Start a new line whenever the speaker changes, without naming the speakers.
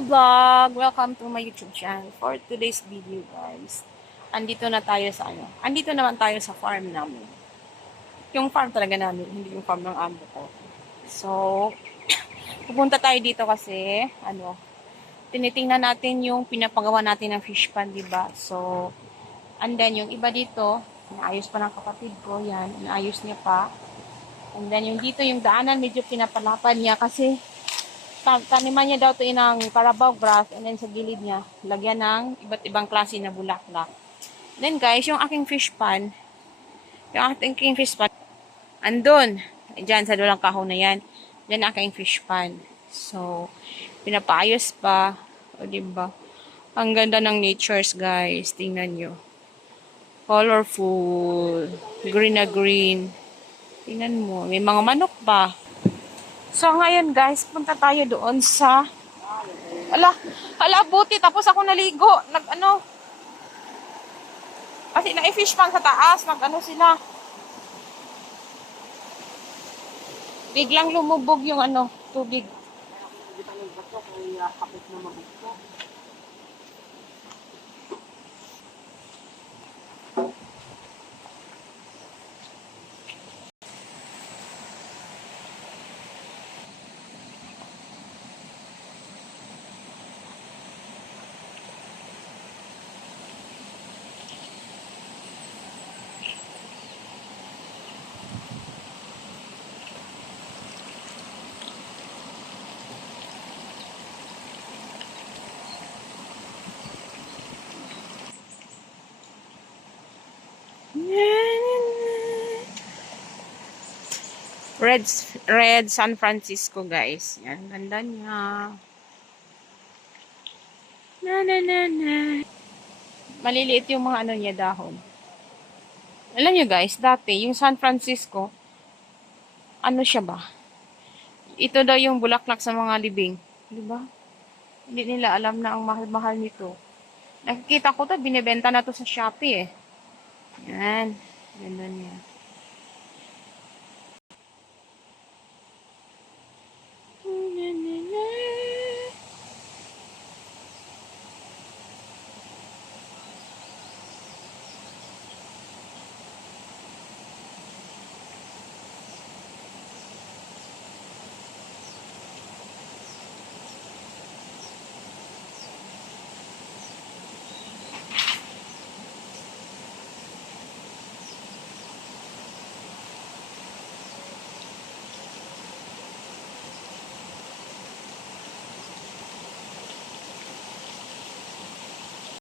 vlog! Welcome to my YouTube channel for today's video guys. Andito na tayo sa ano. Andito naman tayo sa farm namin. Yung farm talaga namin, hindi yung farm ng amo ko. So, pupunta tayo dito kasi, ano, tinitingnan natin yung pinapagawa natin ng fish pan, di ba? So, and then yung iba dito, naayos pa ng kapatid ko, yan, naayos niya pa. And then yung dito, yung daanan, medyo pinapalapan niya kasi taniman niya daw to inang Carabao grass and then sa gilid niya, lagyan ng iba't ibang klase na bulaklak. Then guys, yung aking fish pan, yung aking fish pan, andun, dyan sa dulang kahon na yan, dyan aking fish pan. So, pinapaayos pa, o diba? Ang ganda ng natures guys, tingnan nyo. Colorful, green na green. Tingnan mo, may mga manok pa. So, ngayon guys, punta tayo doon sa... Ala, ala, buti. Tapos ako naligo. Nag, ano... Kasi na-fish pan sa taas. Nag, ano sila. Biglang lumubog yung ano, tubig. Red, red San Francisco, guys. Yan, ganda niya. Na, na, na, na. Maliliit yung mga ano niya, dahon. Alam niyo guys, dati, yung San Francisco, ano siya ba? Ito daw yung bulaklak sa mga libing. Di ba? Hindi nila alam na ang mahal-mahal nito. Nakikita ko to, binibenta na to sa Shopee eh. Yan. Ganda niya.